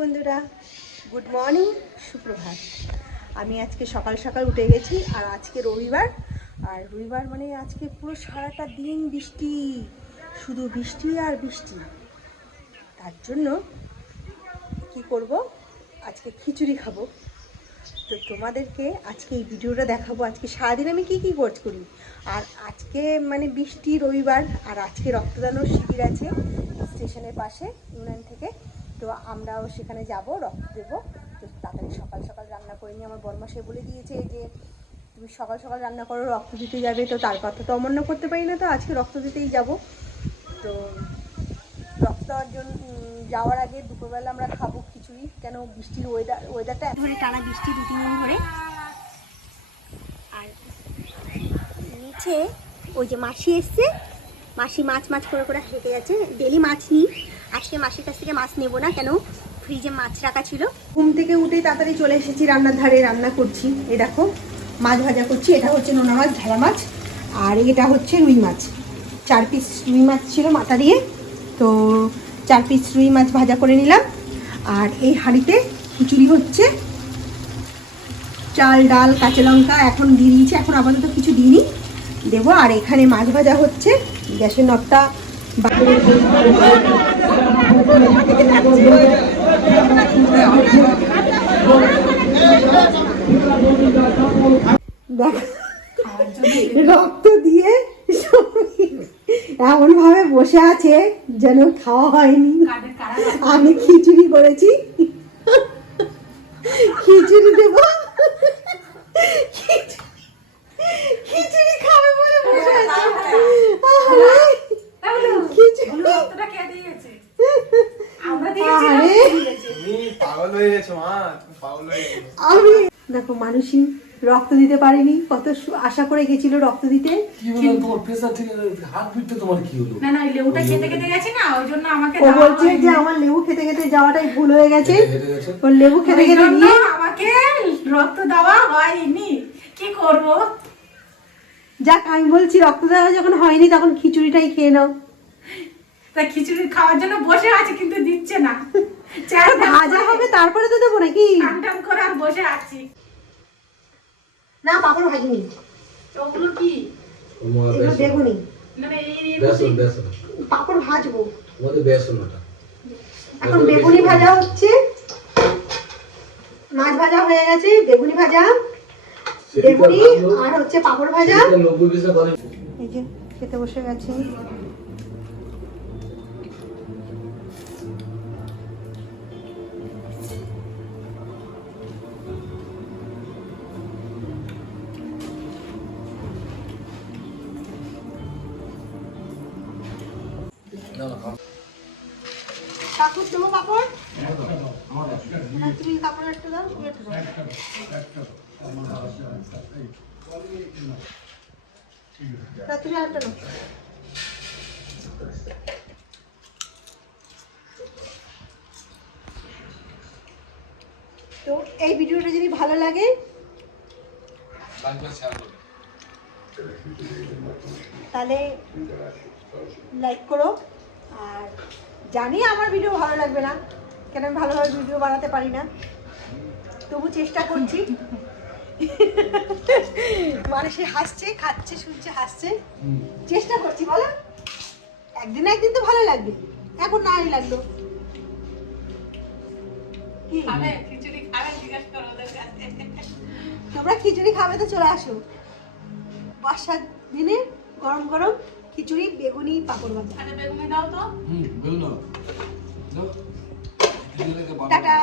বন্ধুরা good morning সুপ্রভাত। আমি আজকে সকাল সকাল উঠে গেছি, আর আজকে রবিবার। আর রবিবার মানে আজকে পুরো সারাটা দিন বৃষ্টি, শুধু বৃষ্টি আর বৃষ্টি। তার জন্য কি করব? আজকে খিচুড়ি খাব। তো তোমাদেরকে আজকে এই ভিডিওটা দেখাবো, আজকে সারাদিন আমি কি কি কাজ করি। আর আজকে মানে বৃষ্টি রবিবার, আর আজকে রক্তদানও শিবির আছে স্টেশনের পাশে ইউনিয়ন থেকে। তো আমরাও সেখানে যাব, রক্ত দেবো। তো তাড়াতাড়ি সকাল সকাল রান্না করে নিয়ে আমার বর্মাসে বলে দিয়েছে যে, তুমি সকাল সকাল রান্না করো, রক্ত দিতে যাবে। তো তার কথা তো অমান্য করতে পারি না তো, আজকে রক্ত দিতেই যাব। তো রক্ত দেওয়ার জন্য যাওয়ার আগে দুপুরবেলা আমরা খাব খিচুড়ি। কেন বৃষ্টির ওয়েদার ওয়েদারটা ধরে টানা বৃষ্টি দু তিন দিন ধরে। আর নিচে ওই যে মাসি এসছে মাসি মাছ মাছ করে করে হেঁটে যাচ্ছে। ডেলি মাছ নিই। আজকে মাসির কাছ থেকে মাছ নেব না, কেন? ফ্রিজে মাছ রাখা ছিল। ঘুম থেকে উঠে তাড়াতাড়ি চলে এসেছি রান্নার ধারে, রান্না করছি। এ দেখো, মাছ ভাজা করছি। এটা হচ্ছে নোনা মাছ, ঝালা মাছ, আর এটা হচ্ছে রুই মাছ। চার পিস রুই মাছ ছিল মাথা দিয়ে। তো চার পিস রুই মাছ ভাজা করে নিলাম। আর এই হাঁড়িতে খিচুড়ি হচ্ছে। চাল, ডাল, কাঁচা লঙ্কা এখন দিয়ে দিয়েছি। এখন আপাতত কিছু দিইনি। দেবো। আর এখানে মাছ ভাজা হচ্ছে। গ্যাসের নটটা রক্ত দিয়ে এমন ভাবে বসে আছে যেন খাওয়া হয়নি। আমি খিচুড়ি করেছি। খিচুড়ি দেব খিচুড়ি- খিচুড়ি খাবে বলে বসে আছে আরে, খিচুড়ি আরে তুমি পাগল হয়ে গেছো মা তুমি পাগল হয়ে গেছো। আমি দেখো মানুষই রক্ত দিতে পারেনি কত আশা করে গেছিল রক্ত দিতে। কি হলো তোমার প্রেসার থেকে হাত বিটতে তোমার কি হলো? না না লেবুটা খেতে খেতে গেছে না ওই জন্য আমাকে ও বলছে যে আমার লেবু খেতে খেতে যাওয়াটাই ভুল হয়ে গেছে। লেবু খেতে খেতে নিয়ে আমাকে রক্ত দেওয়া হয়নি। কি করব? যাক আমি বলছি রক্ত দেওয়া যখন হয়নি তখন খিচুড়িটাই খেয়ে নাও। তা খিচুড়ি খাওয়ার জন্য বসে আছে কিন্তু দিচ্ছে না। ভাজা হবে তারপরে তো দেবো নাকি? টান করে আর বসে আছি। না পাপড় ভাজিনি। ওগুলো কি? এগুলো বেগুনি। মানে এই বেসন বেসন। পাপড় ভাজবো। এখন বেগুনি ভাজা হচ্ছে। মাছ ভাজা হয়ে গেছে বেগুনি ভাজা বেগুনি আর হচ্ছে পাপড় ভাজা। এই যে খেতে বসে গেছে। কাপড় দেবো কাপড়? হ্যাঁ, তুমি একটা তুমি একটা তো এই ভিডিওটা যদি ভালো লাগে তাহলে লাইক করো। আর জানি আমার ভিডিও ভালো লাগবে না কেন আমি ভালোভাবে ভিডিও বানাতে পারি না। তবু চেষ্টা করছি। মানে সে হাসছে খাচ্ছে শুনছে হাসছে। চেষ্টা করছি বলো। একদিন একদিন তো ভালো লাগবে। এখন নাই লাগল। তোমরা খিচুড়ি খাবে তো চলে আসো। বর্ষার দিনে গরম গরম খিচুড়ি বেগুনি পাঁপড় ভাজা। বেগুনি দাও তো। হুম বেগুন দাও। টাটা।